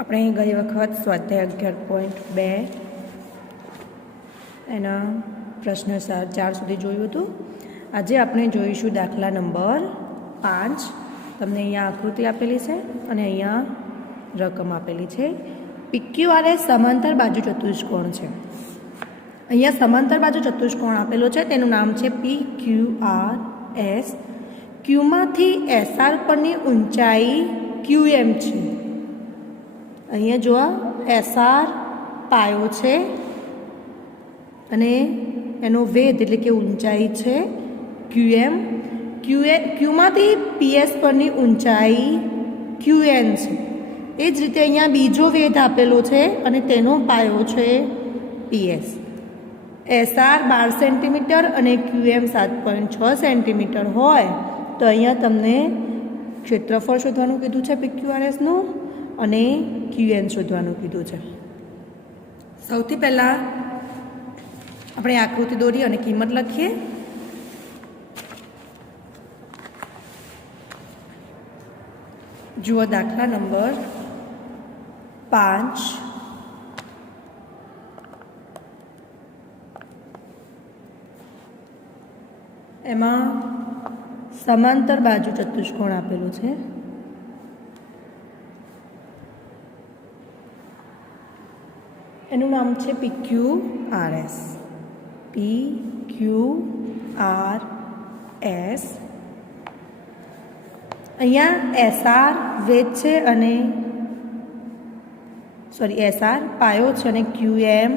આપણે ગઈ વખત સ્વાધ્યાય 11.2 એના પ્રશ્ન 4 સુધી જોયું હતું. આજે આપણે જોઈશું દાખલા નંબર 5. તમને અહીંયા આકૃતિ આપેલી છે અને અહીંયા રકમ આપેલી છે. PQRS સમાંતર બાજુ ચતુષ્કોણ છે. અહીંયા સમાંતર બાજુ ચતુષ્કોણ આપેલો છે, તેનું નામ છે PQRS. ક્યુમાંથી SR પરની ઊંચાઈ QM છે. અહીંયા જો SR પાયો છે અને એનો વેધ એટલે કે ઊંચાઈ છે QM. ક્યુમાંથી PS પરની ઊંચાઈ QN છે. એ જ રીતે અહીંયા બીજો વેધ આપેલો છે અને તેનો પાયો છે PS. SR 12 સેન્ટીમીટર અને QM 7.6 સેન્ટીમીટર હોય તો અહીંયા તમને ક્ષેત્રફળ શોધવાનું કીધું છે PQRSનું અને QN શોધવાનું કીધું છે. સૌથી પહેલાં આપણે આકૃતિ દોરી અને કિંમત લખીએ. જુઓ દાખલા નંબર 5. એમાં સમાંતર બાજુ ચતુષ્કોણ આપેલું છે. એનું નામ છે PQRS. PQRS. અહીંયા SR વેધ છે અને SR પાયો છે અને QM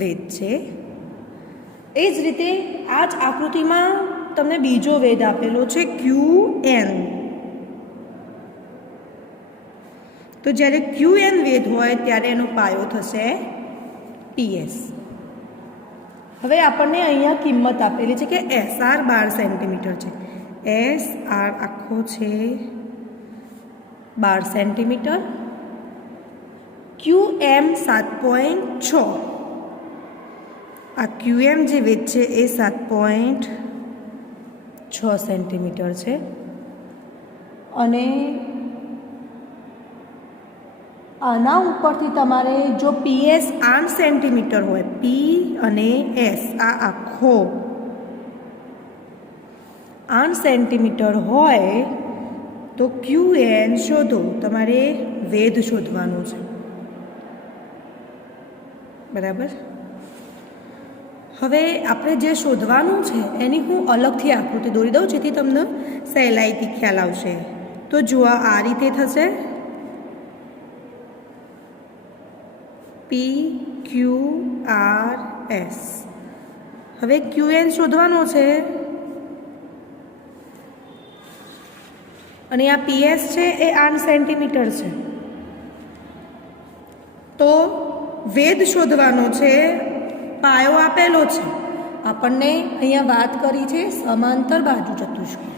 વેધ છે. એ જ રીતે આ જ આકૃતિમાં તમને બીજો વેધ આપેલો છે QN. તો જ્યારે QN વેધ હોય ત્યારે એનો પાયો થશે PS. હવે આપણને અહીંયા કિંમત આપેલી છે કે SR 12 સેન્ટીમીટર છે. SR આખો છે 12 સેન્ટીમીટર. QM 7.6. આ QM જે વેધ છે એ 7.6 સેન્ટીમીટર છે અને આના ઉપરથી તમારે જો PS 8 સેન્ટીમીટર હોય, P અને S આ આખો 8 સેન્ટીમીટર હોય તો QN શોધો. તમારે વેધ શોધવાનું છે, બરાબર. હવે આપણે જે શોધવાનું છે એની હું અલગથી આકૃતિ દોરી દઉં જેથી તમને સહેલાઈથી ખ્યાલ આવશે. તો જુઓ આ રીતે થશે. PQRS. હવે QN શોધવાનો છે અને આ PS છે એ 8 સેન્ટીમીટર છે. તો વેધ શોધવાનો છે. પાયો આપેલો છે. આપણને અહીંયા વાત કરી છે સમાંતર બાજુ ચતુષ્કોણ.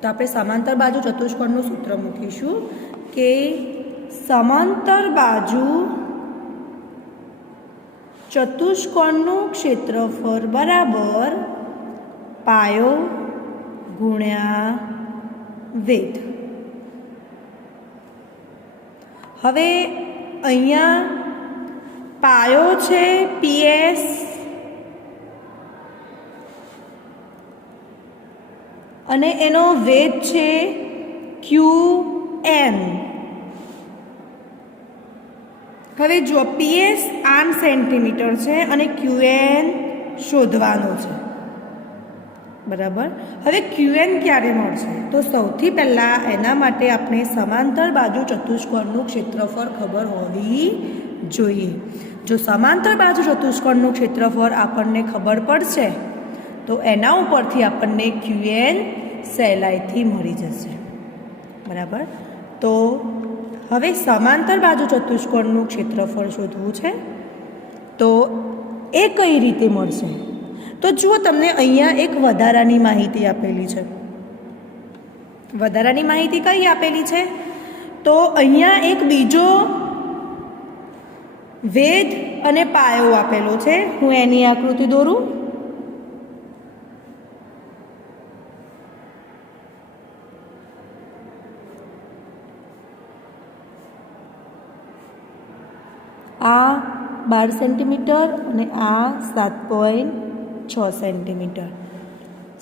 તો આપણે સમાંતર બાજુ ચતુષ્કોણનું સૂત્ર મૂકીશું કે સમાંતર બાજુ ચતુષ્કોણનું ક્ષેત્રફળ બરાબર પાયો ગુણ્યા વેધ. હવે અહીંયા પાયો છે PS અને એનો વેધ છે QN. હવે જો PS 8 સેન્ટીમીટર છે અને QN શોધવાનું છે, બરાબર. હવે QN ક્યારે મળશે? તો સૌથી પહેલાં એના માટે આપણે સમાંતર બાજુ ચતુષ્કોણનું ક્ષેત્રફળ ખબર હોવી જોઈએ. જો સમાંતર બાજુ ચતુષ્કોણનું ક્ષેત્રફળ આપણને ખબર પડશે તો એના ઉપરથી આપણને QN સહેલાઈથી મળી જશે, બરાબર. તો હવે સમાંતર બાજુ ચતુષ્કોણનું ક્ષેત્રફળ શોધવું છે તો એ કઈ રીતે મળશે? તો જુઓ તમને અહીંયા એક વધારાની માહિતી આપેલી છે. વધારાની માહિતી કઈ આપેલી છે? તો અહીંયા એક બીજો વેધ અને પાયો આપેલો છે. હું એની આકૃતિ દોરું. આ 12 સેન્ટીમીટર અને આ 7.6 સેન્ટીમીટર.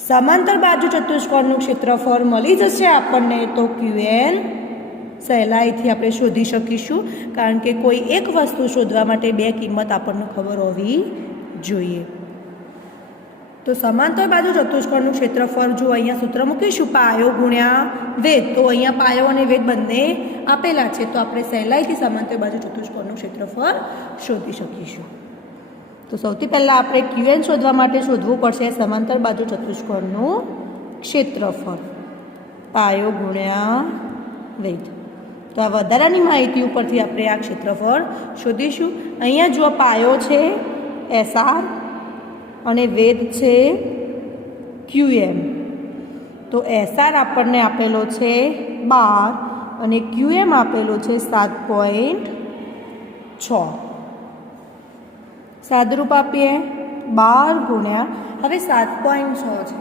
સમાંતર બાજુ ચતુષ્કોણનું ક્ષેત્રફળ મળી જશે આપણને તો QN સહેલાઈથી આપણે શોધી શકીશું, કારણ કે કોઈ એક વસ્તુ શોધવા માટે બે કિંમત આપણને ખબર હોવી જોઈએ. તો સમાંતર બાજુ ચતુષ્કોણનું ક્ષેત્રફળ જો અહીંયા સૂત્ર મૂકીશું પાયો ગુણ્યા વેધ, તો અહીંયા પાયો અને વેધ બંને આપેલા છે, તો આપણે સહેલાઈથી સમાંતર બાજુ ચતુષ્કોણનું ક્ષેત્રફળ શોધી શકીશું. તો સૌથી પહેલાં આપણે QN શોધવા માટે શોધવું પડશે સમાંતર બાજુ ચતુષ્કોણનું ક્ષેત્રફળ પાયો ગુણ્યા વેધ. તો આ વધારાની માહિતી ઉપરથી આપણે આ ક્ષેત્રફળ શોધીશું. અહીંયા જો પાયો છે SR અને વેધ છે QM. તો SR આપણને આપેલો છે 12 અને QM આપેલો છે 7.6. સાદરૂપ આપીએ 12 ગુણ્યા હવે 7.6 છે,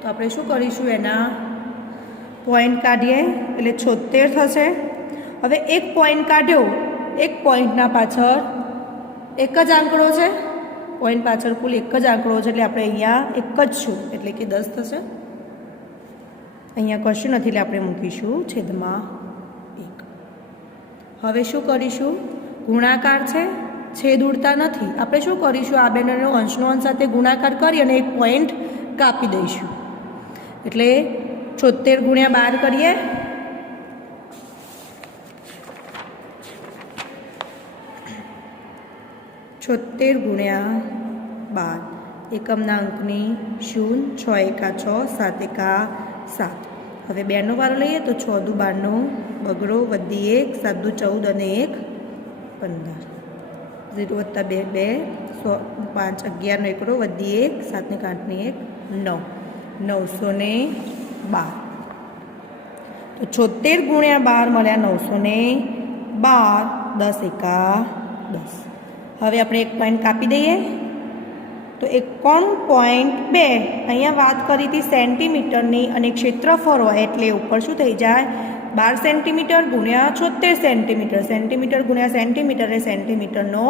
તો આપણે શું કરીશું, એના પોઈન્ટ કાઢીએ એટલે 76 થશે. હવે એક પોઈન્ટ કાઢ્યો, એક પોઈન્ટના પાછળ એક જ આંકડો છે, પોઈન્ટ પાછળ કુલ એક જ આંકડો છે, એટલે આપણે અહીંયા એક જ છું એટલે કે 10 થશે. અહીંયા કશું નથી એટલે આપણે મૂકીશું છેદમાં 1. હવે શું કરીશું, ગુણાકાર છે, છેદ ઉડતા નથી, આપણે શું કરીશું, આ બેનો અંશનો અંશ સાથે ગુણાકાર કરી અને એક પોઈન્ટ કાપી દઈશું. એટલે 76 ગુણ્યા 12 કરીએ, છોતેર ગુણ્યા 12 એકમના અંકની 0, 6 એકા 6, 7 એકા 7. હવે 2 નો વારો લઈએ તો 6 દુ 12 બગડો વધી 1, 7 દુ 14 અને 1 15. 0 વત્તા 2 2, 5 11 નો એકડો વધી 1, 7 ને કાંઠની 1 9, 912. તો 76 ગુણ્યા 12 મળ્યા 912, 10 એકા 10. હવે આપણે એક પોઈન્ટ કાપી દઈએ તો 91.2. અહીંયા વાત કરી હતી સેન્ટીમીટરની અને ક્ષેત્રફળ હોય એટલે ઉપર શું થઈ જાય, 12 સેન્ટીમીટર ગુણ્યા 76 સેન્ટીમીટર, સેન્ટીમીટર ગુણ્યા સેન્ટીમીટર એ સેન્ટીમીટરનો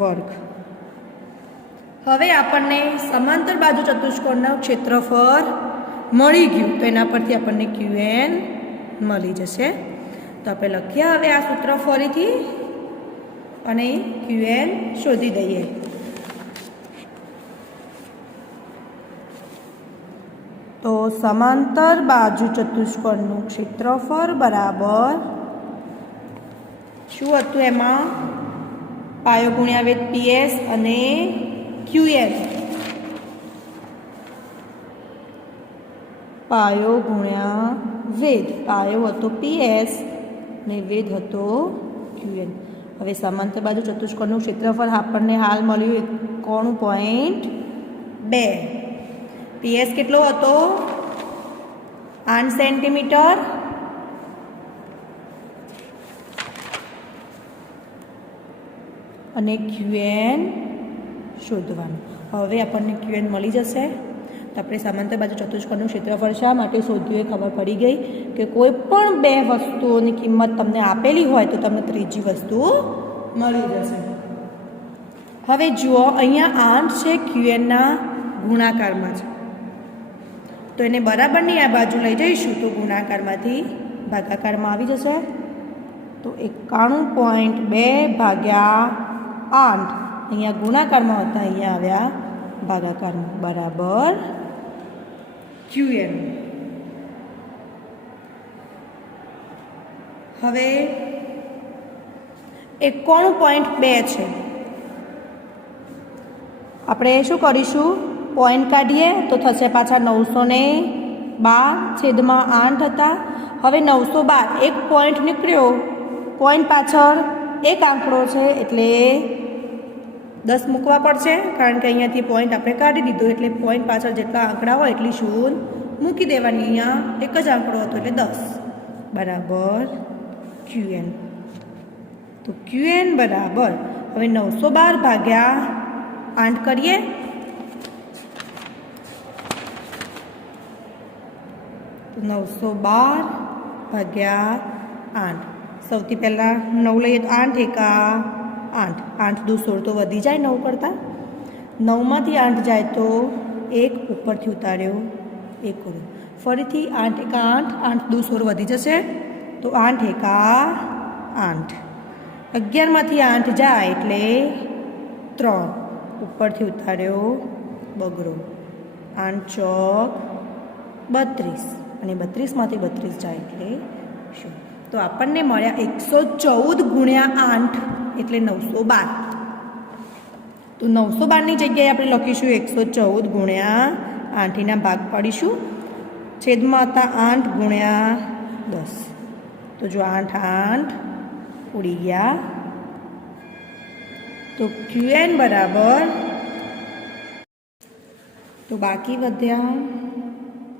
વર્ગ. હવે આપણને સમાંતર બાજુ ચતુષ્કોણનું ક્ષેત્રફળ મળી ગયું, તો એના પરથી આપણને QN મળી જશે. તો આપણે લખીએ હવે આ સૂત્ર ફરીથી અને QN શોધી દઈએ. તો સમાંતર બાજુ ચતુષ્કોણનું ક્ષેત્રફળ બરાબર શું હતું, એમાં પાયો ગુણ્યા વેધ PS અને QN. પાયો ગુણ્યા વેધ, પાયો હતો PS અને વેધ હતો QN. હવે સમાંતર બાજુ ચતુષ્કોણનું ક્ષેત્રફળ આપણને હાલ મળ્યું 91.2. PS કેટલો હતો, 8 સેન્ટીમીટર અને QN શોધવાનું. હવે આપણને QN મળી જશે. તો આપણે સમાંતર બાજુ ચતુષ્કોણનું ક્ષેત્રફળ શા માટે શોધ્યું એ ખબર પડી ગઈ કે કોઈ પણ બે વસ્તુઓની કિંમત તમને આપેલી હોય તો તમને ત્રીજી વસ્તુ મળી જશે. હવે જુઓ અહીંયા 8 છે QNના ગુણાકારમાં છે, તો એને બરાબરની આ બાજુ લઈ જઈશું તો ગુણાકારમાંથી ભાગાકારમાં આવી જશે. તો 91.2 ભાગ્યા 8 અહીંયા ગુણાકારમાં હતા, અહીંયા આવ્યા ભાગાકારમાં બરાબર QN. હવે 91.2 છે, આપણે શું કરીશું, પોઈન્ટ કાઢીએ તો થશે પાછા 912 છેદમાં 8 હતા. હવે 912 એક પોઈન્ટ નીકળ્યો, પોઈન્ટ પાછળ એક આંકડો છે એટલે 10 મૂકવા પડશે, કારણ કે અહીંયાથી પોઈન્ટ આપણે કાઢી દીધો એટલે પોઈન્ટ પાછળ જેટલા આંકડા હોય એટલી શૂન્ય મૂકી દેવાની. અહીંયા એક જ આંકડો હતો એટલે 10 બરાબર QN. તો QN બરાબર હવે 912 ભાગ્યા 8 કરીએ તો 912 ભાગ્યા 8 સૌથી પહેલાં 9 લઈએ તો 8 એકા 8, 8 દુ 16 તો વધી જાય 9 કરતાં. 9માંથી 8 જાય તો 1 ઉપરથી ઉતાર્યો 1 કર્યો. ફરીથી 8 એકા 8, 8 દુ 16 વધી જશે તો 8 એકા 8. 11માંથી 8 જાય એટલે 3 ઉપરથી ઉતાર્યો બગડો. 8 ચોક 32 અને 32માંથી 32 જાય એટલે શું? તો આપણને મળ્યા 114 ગુણ્યા 8 એટલે 912. તો 912ની જગ્યાએ આપણે લખીશું 114 ગુણ્યા 8. એના ભાગ પાડીશું. છેદમાં હતા 8 ગુણ્યા 10. તો જો 8 8 ઉડી ગયા. તો QN બરાબર, તો બાકી વધ્યા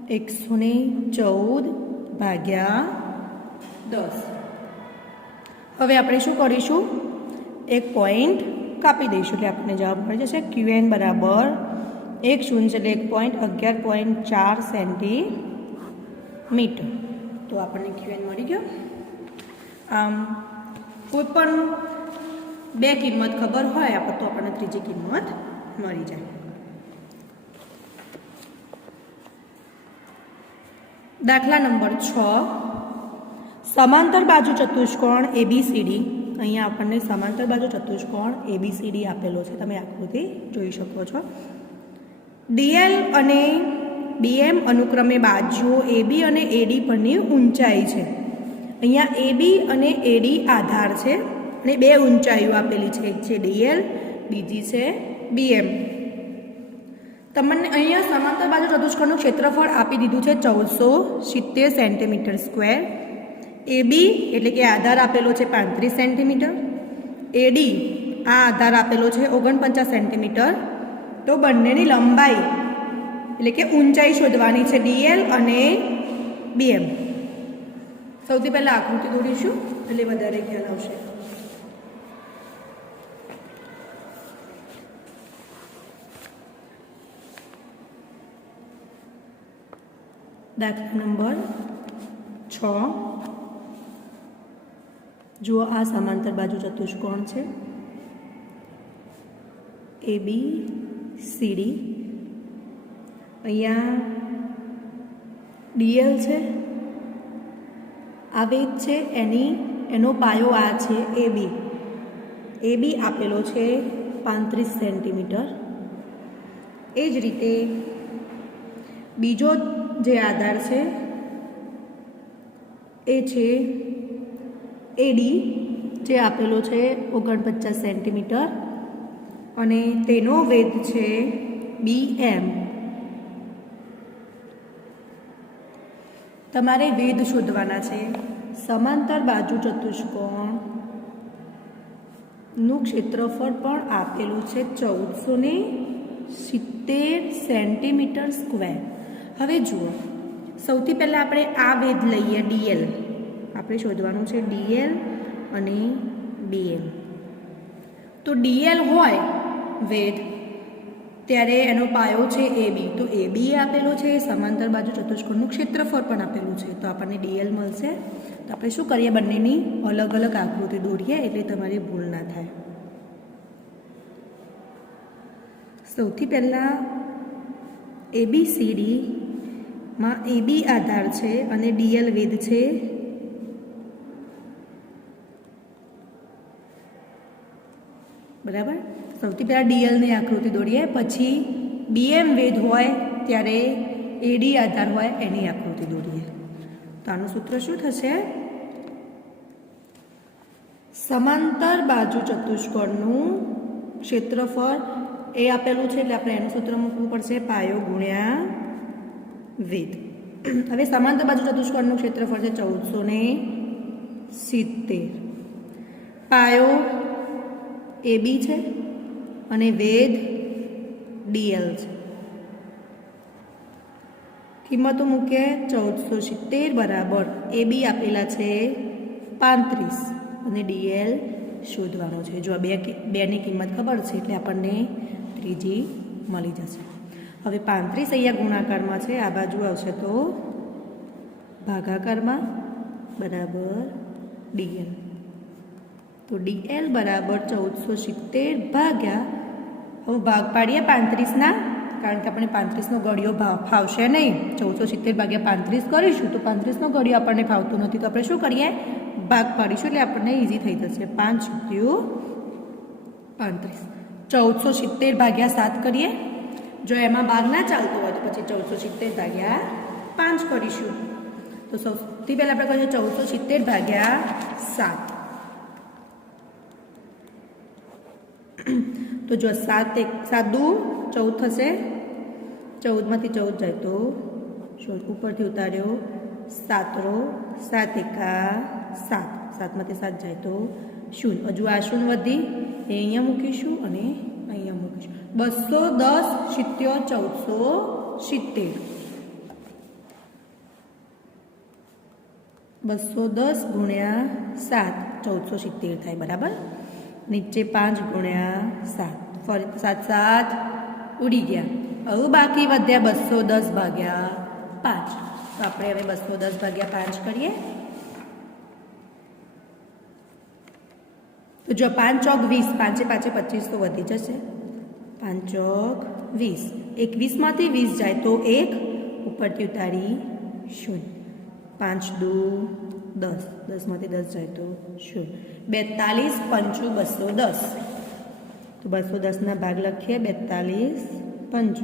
114 ભાગ્યા 10. હવે આપણે શું કરીશું? એક પોઈન્ટ કાપી દઈશું એટલે આપણને જવાબ મળી જશે. QN બરાબર 1 શૂન્ય એટલે 1.11.4 સેન્ટીમીટર. તો આપણને QN મળી ગયો. આમ કોઈ પણ બે કિંમત ખબર હોય તો આપણને ત્રીજી કિંમત મળી જાય. દાખલા નંબર 6, સમાંતર બાજુ ચતુષ્કોણ ABCD. અહીંયા આપણને સમાંતર બાજુ ચતુષ્કોણ ABCD આપેલો છે, તમે આકૃતિ જોઈ શકો છો. DL અને BM અનુક્રમે બાજુઓ AB અને AD પરની ઊંચાઈ છે. અહીંયા AB અને AD આધાર છે અને બે ઊંચાઈઓ આપેલી છે, એક છે DL, બીજી છે BM. તમને અહીંયા સમાંતર બાજુ ચતુષ્કોણનું ક્ષેત્રફળ આપી દીધું છે 1470 સેન્ટીમીટર સ્ક્વેર. AB એટલે કે આધાર આપેલો છે 35 સેન્ટીમીટર. AD આ આધાર આપેલો છે 49 સેન્ટીમીટર. તો બંનેની લંબાઈ એટલે કે ઊંચાઈ શોધવાની છે DL અને BM. સૌથી પહેલાં આકૃતિ દોરીશું એટલે વધારે ખ્યાલ આવશે. દાખલા નંબર 6, જુઓ આ સમાંતર બાજુ ચતુષ્કોણ છે ABCD. અહીંયા DL છે, આ વેધ છે, એનો પાયો આ છે AB. AB આપેલો છે 35 સેન્ટીમીટર. એ જ રીતે બીજો જે આધાર છે એ છે AD, જે આપેલો છે 49 સેન્ટીમીટર અને તેનો વેધ છે BM. તમારે વેધ શોધવાના છે. સમાંતર બાજુ ચતુષ્કોણનું ક્ષેત્રફળ પણ આપેલું છે 1470 સેન્ટીમીટર સ્ક્વેર. હવે જુઓ, સૌથી પહેલાં આપણે આ વેધ લઈએ DL. આપણે શોધવાનું છે DL અને BM. તો DL હોય વેધ ત્યારે એનો પાયો છે AB. તો AB આપેલો છે, સમાંતર બાજુ ચતુષ્કોણનું ક્ષેત્રફળ પણ આપેલું છે. તો આપણને DL મળશે. તો આપણે શું કરીએ, બંનેની અલગ અલગ આકૃતિ દોરીએ એટલે તમારી ભૂલ ના થાય. સૌથી પહેલાં ABCD માં AB આધાર છે અને DL વેધ છે. બરાબર. સૌથી પહેલાં DLની આકૃતિ દોરીએ, પછી BM વેધ હોય ત્યારે AD આધાર હોય એની આકૃતિ દોરીએ. તો આનું સૂત્ર શું થશે? સમાંતર બાજુ ચતુષ્કોણનું ક્ષેત્રફળ એ આપેલું છે એટલે આપણે એનું સૂત્ર મૂકવું પડશે, પાયો ગુણ્યા વેધ. હવે સમાંતર બાજુ ચતુષ્કોણનું ક્ષેત્રફળ છે 1470. પાયો AB છે અને વેધ DL છે. કિંમતો મૂકીએ. 1470 બરાબર AB આપેલા છે 35 અને DL શોધવાનું છે. જો બેની કિંમત ખબર છે એટલે આપણને ત્રીજી મળી જશે. હવે 35 અહીંયા ગુણાકારમાં છે, આ બાજુ આવશે તો ભાગાકારમાં. બરાબર DL. તો DL બરાબર 1470 ભાગ્યા, હવે ભાગ પાડીએ 35ના, કારણ કે આપણે 35નો ઘડિયો ફાવશે નહીં. 1470 ભાગ્યા 35 કરીશું તો 35નો ઘડિયો આપણને ફાવતું નથી, તો આપણે શું કરીએ, ભાગ પાડીશું એટલે આપણને ઇઝી થઈ જશે. 5 × 35, 1470 ભાગ્યા 7 કરીએ. જો એમાં ભાગ ના ચાલતો હોય તો પછી 1470 ભાગ્યા 5 કરીશું. તો સૌથી પહેલાં આપણે કહીએ 1470 ભાગ્યા 7. તો જો 7 દુ 14 થશે, 14માંથી 14 જાય તો ઉપરથી ઉતાર્યો 7 રો, 7 એકા 7, 7માંથી 7 જાય તો 0. હજુ આ 0 વધી એ અહીંયા મૂકીશું અને અહીંયા મૂકીશું. 210 70 1470, 210 ગુણ્યા 7 1470 થાય બરાબર. નીચે 5 ગુણ્યા 7, ફરી 7 7 ઉડી ગયા. હવે બાકી વધ્યા 210 ભાગ્યા 5. તો આપણે હવે 210 ભાગ્યા 5 કરીએ. તો જો 5 ચોક 20, 5 5 25 તો વધી જશે. 5 ચોક 20, 21માંથી 20 જાય તો 1, ઉપરથી ઉતારી 0. 5 દુ 10, 10માંથી 10 જાય તો 0. 42 5 210. તો 210ના ભાગ લખીએ. 42 5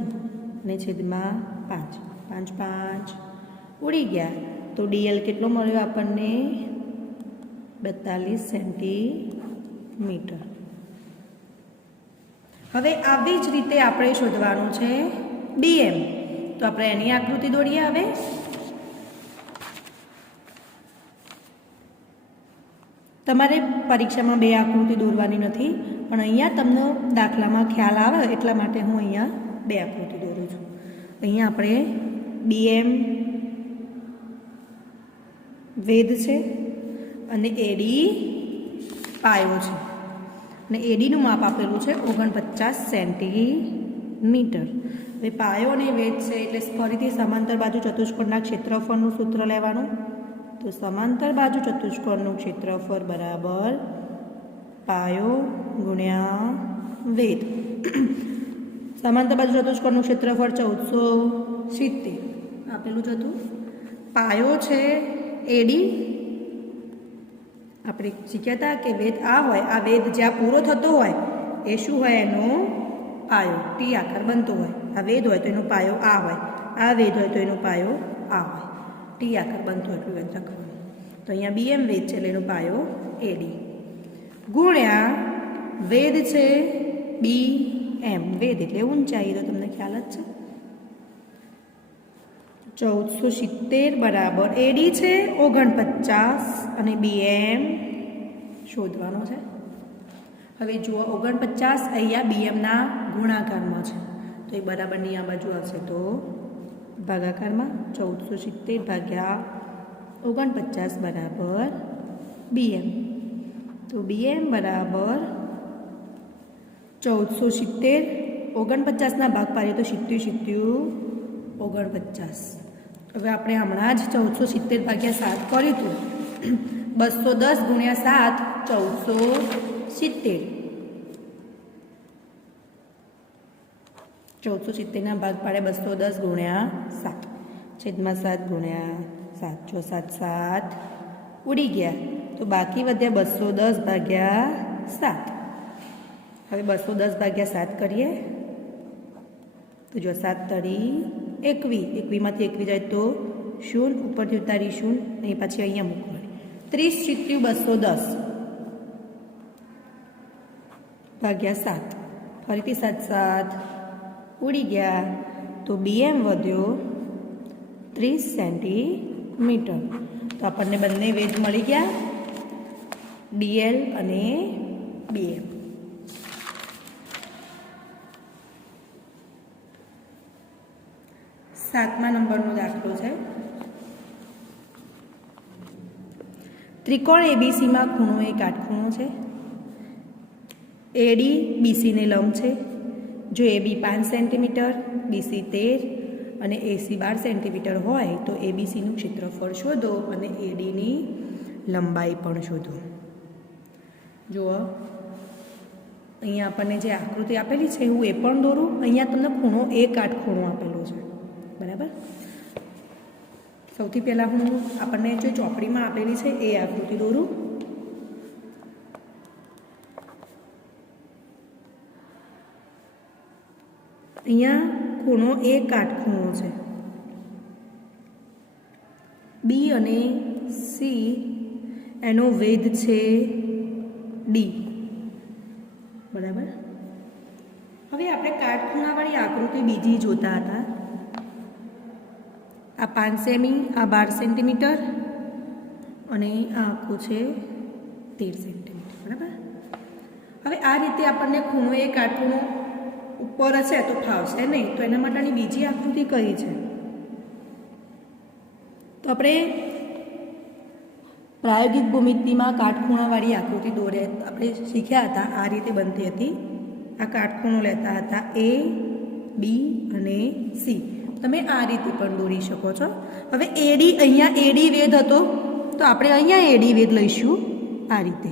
અને છેદમાં 5, 5 5 ઉડી ગયા. તો DL કેટલો મળ્યો આપણને? 42 સેન્ટીમીટર. હવે આવી જ રીતે આપણે શોધવાનું છે BM. તો આપણે એની આકૃતિ દોરીએ. હવે તમારે પરીક્ષામાં 2 આકૃતિ દોરવાની નથી, પણ અહીંયા તમને દાખલામાં ખ્યાલ આવે એટલા માટે હું અહીંયા 2 આકૃતિ દોરું છું. અહીંયા આપણે BM વેધ છે અને AD પાયો છે, અને ADનું માપ આપેલું છે 49 સેન્ટીમીટર. હવે પાયો અને વેધ છે એટલે ફરીથી સમાંતર બાજુ ચતુષ્કોણના ક્ષેત્રફળનું સૂત્ર લેવાનું. તો સમાંતર બાજુ ચતુષ્કોણનું ક્ષેત્રફળ બરાબર પાયો ગુણ્યા વેધ. સમાંતર બાજુ ચતુષ્કોણનું ક્ષેત્રફળ 1470 આપેલું જ હતું. પાયો છે AD. આપણે શીખ્યા હતા કે વેધ આ હોય, આ વેધ જ્યાં પૂરો થતો હોય એ શું હોય? એનો પાયો T આકાર બનતો હોય. આ વેધ હોય તો એનો પાયો આ હોય, આ વેધ હોય તો એનો પાયો આ હોય. T આકાર બનતો એટલું વેધ રાખવાનું. તો અહીંયા BM વેધ છે એટલે એનો પાયો AD ગુણ્યા વેધ છે BM. વેધ એટલે ઊંચાઈ, તો તમને ખ્યાલ જ છે. 1470 બરાબર AD છે 49 અને BM શોધવાનો છે. હવે જુઓ 49 અહીંયા BMના ગુણાકારમાં છે, તો એ બરાબરની આ બાજુ આવશે તો ભાગાકારમાં. 1470 ભાગ્યા 49 બરાબર BM. તો BM બરાબર 1470, 49ના ભાગ પાડીએ તો 70 49. હવે આપણે હમણાં જ 1470 ભાગ્યા 7 કર્યું હતું. 210 ગુણ્યા 7 1470. 1470ના ભાગ પાડે 210 ગુણ્યા 7, છેદમાં 7 ગુણ્યા 7, 6 7 7 ઉડી ગયા. તો બાકી વધ્યા 210 ભાગ્યા 7. હવે 210 ભાગ્યા 7 કરીએ. તો જો 7 તરી 21, 21માંથી 21 જાય તો 0, ઉપરથી ઉતારી 0, અહીં પાછી અહીંયા મૂકવાની. 30 × 210 ભાગ્યા 7, ફરીથી 7 7 ઉડી ગયા. તો BM વધ્યો 30 સેન્ટીમીટર. તો આપણને બંને વેધ મળી ગયા, DL અને BM. સાતમા નંબરનો દાખલો છે. ત્રિકોણ ABCમાં ખૂણો એ કાટખૂણો છે. AD BCને લંબ છે. જો AB 5 સેન્ટીમીટર, BC 13 અને AC 12 સેન્ટીમીટર હોય તો ABCનું ક્ષેત્રફળ શોધો અને ADની લંબાઈ પણ શોધો. જુઓ અહીંયા આપણને જે આકૃતિ આપેલી છે હું એ પણ દોરું. અહીંયા તમને ખૂણો એ કાટખૂણો આપેલો છે, બરાબર. સૌથી પહેલાં હું આપણને જે ચોપડીમાં આપેલી છે એ આકૃતિ દોરું. અહીંયા ખૂણો એ કાટખૂણો છે. બી અને સી એનો વેધ છે ડી, બરાબર. હવે આપણે કાટખૂણાવાળી આકૃતિ બીજી જોતા હતા. આ 5 સેમી, આ 12 સેન્ટીમીટર અને આ આખું છે 13 સેન્ટીમીટર, બરાબર. હવે આ રીતે આપણને ખૂણો એ કાટખૂણો ઉપર હશે તો ફાવશે નહીં, તો એના માટેની બીજી આકૃતિ કઈ છે? તો આપણે પ્રાયોગિક ભૂમિતિમાં કાટખૂણાવાળી આકૃતિ દોરે આપણે શીખ્યા હતા. આ રીતે બનતી હતી. આ કાટખૂણો લેતા હતા એ, બી અને સી. તમે આ રીતે પણ દોરી શકો છો. હવે એડી, અહીંયા એડી વેધ હતો તો આપણે અહીંયા એડી વેધ લઈશું આ રીતે,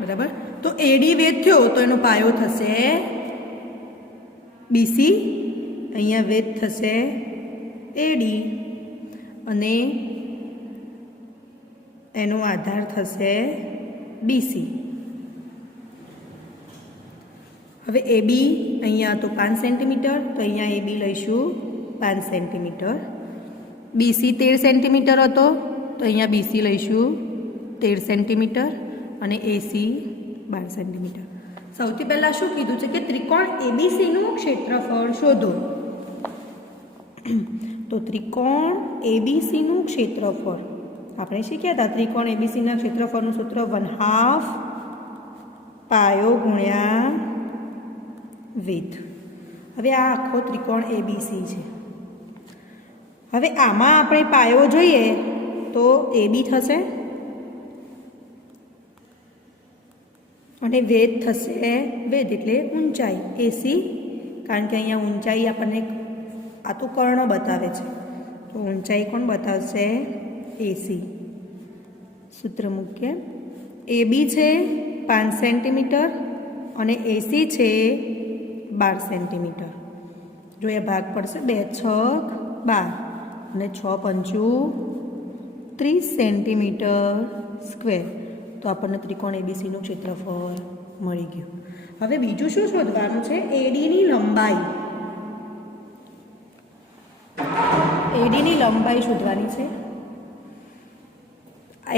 બરાબર. તો એડી વેધ થયો તો એનો પાયો થશે બીસી, અહીંયા વેધ થશે એડી અને એનો આધાર થશે બીસી. હવે એ બી અહીંયા તો 5 સેન્ટીમીટર, તો અહીંયા એ બી લઈશું 5 સેન્ટીમીટર. બીસી 13 સેન્ટીમીટર હતો તો અહીંયા બીસી લઈશું 13 સેન્ટીમીટર અને એસી 12 સેન્ટીમીટર. સૌથી પહેલાં શું કીધું છે કે ત્રિકોણ એબીસીનું ક્ષેત્રફળ શોધો. તો ત્રિકોણ એબીસીનું ક્ષેત્રફળ આપણે શીખ્યા હતા. ત્રિકોણ એબીસીના ક્ષેત્રફળનું સૂત્ર 1/2 પાયો ગુણ્યા વેધ. હવે આ આખો ત્રિકોણ એબીસી છે. હવે આમાં આપણે પાયો જોઈએ તો એબી થશે અને વેધ થશે વેધ એટલે ઊંચાઈ એસી, કારણ કે અહીંયા ઊંચાઈ આપણને આ તો કર્ણ બતાવે છે તો ઊંચાઈ કોણ બતાવશે? એસી. સૂત્ર મૂકીએ. એબી છે 5 સેન્ટીમીટર અને એસી છે 12 સેન્ટીમીટર. જો એ ભાગ પડશે 2 6 12 અને 6 5 30 સેન્ટીમીટર સ્ક્વેર. તો આપણને ત્રિકોણ એબીસીનું ક્ષેત્રફળ મળી ગયું. હવે બીજું શું શોધવાનું છે? એડીની લંબાઈ. એડીની લંબાઈ શોધવાની છે.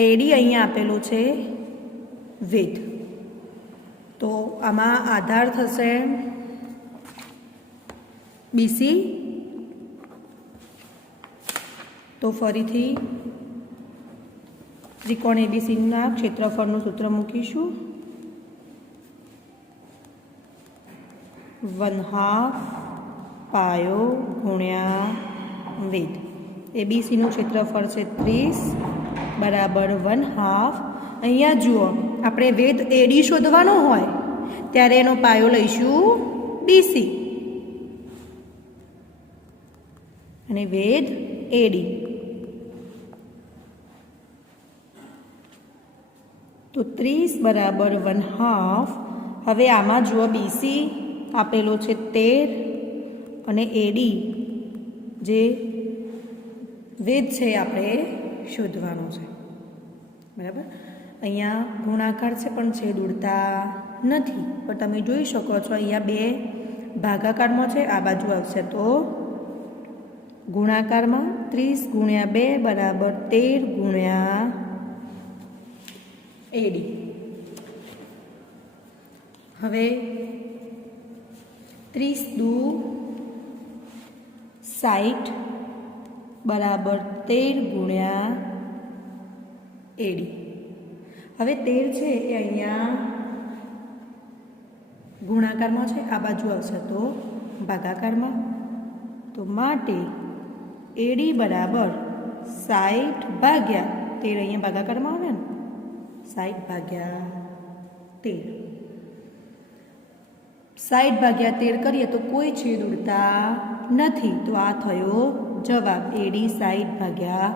એડી અહીંયા આપેલું છે વેધ, તો આમાં આધાર થશે બીસી. તો ફરીથી ત્રિકોણ એબીસીના ક્ષેત્રફળનું સૂત્ર મૂકીશું 1/2 પાયો ગુણ્યા વેધ. એબીસીનું ક્ષેત્રફળ છે 30 બરાબર 1/2. અહીંયા જુઓ આપણે વેધ એડી શોધવાનો હોય ત્યારે એનો પાયો લઈશું બીસી અને વેધ એડી. તો 30 બરાબર 1/2. હવે આમાં જુઓ બીસી આપેલો છે 13 અને એડી જે વેધ છે આપણે શોધવાનું છે, બરાબર. અહીંયા ગુણાકાર છે પણ છેદ ઉડતા નથી, પણ તમે જોઈ શકો છો અહીંયા 2 ભાગાકારમાં છે, આ બાજુ આવશે તો ગુણાકારમાં. 30 ગુણ્યા 2 બરાબર 13 ગુણ્યા એડી. હવે 30 દુ 60 બરાબર 13 ગુણ્યા એડી. હવે 13 છે એ અહીંયા ગુણાકારમાં છે, આ બાજુ આવશે તો ભાગાકારમાં. તો માટે એડી બરાબર 60 ભાગ્યા 13, અહીંયા ભાગાકારમાં આવે ને 60 ભાગ્યા 13. 60 ભાગ્યા 13 કરીએ તો કોઈ છેદ ઉડતા નથી, તો આ થયો જવાબ. એડી 60 ભાગ્યા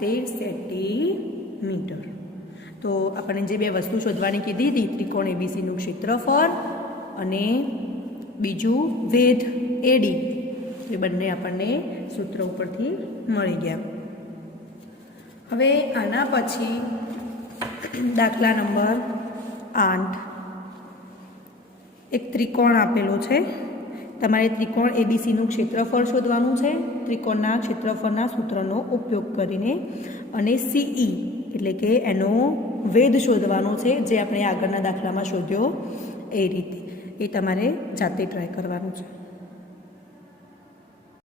72 સેન્ટીમીટર. તો આપણને જે બે વસ્તુ શોધવાની કીધી હતી, ત્રિકોણ એબીસીનું ક્ષેત્રફળ અને બીજું વેધ એડી, એ બંને આપણને સૂત્ર ઉપરથી મળી ગયા. હવે આના પછી દાખલા નંબર 8. એક ત્રિકોણ આપેલો છે. તમારે ત્રિકોણ એબીસીનું ક્ષેત્રફળ શોધવાનું છે ત્રિકોણના ક્ષેત્રફળના સૂત્રનો ઉપયોગ કરીને, અને સીઈ એટલે કે એનો વેધ શોધવાનો છે, જે આપણે આગળના દાખલામાં શોધ્યો એ રીતે. એ તમારે જાતે ટ્રાય કરવાનું છે.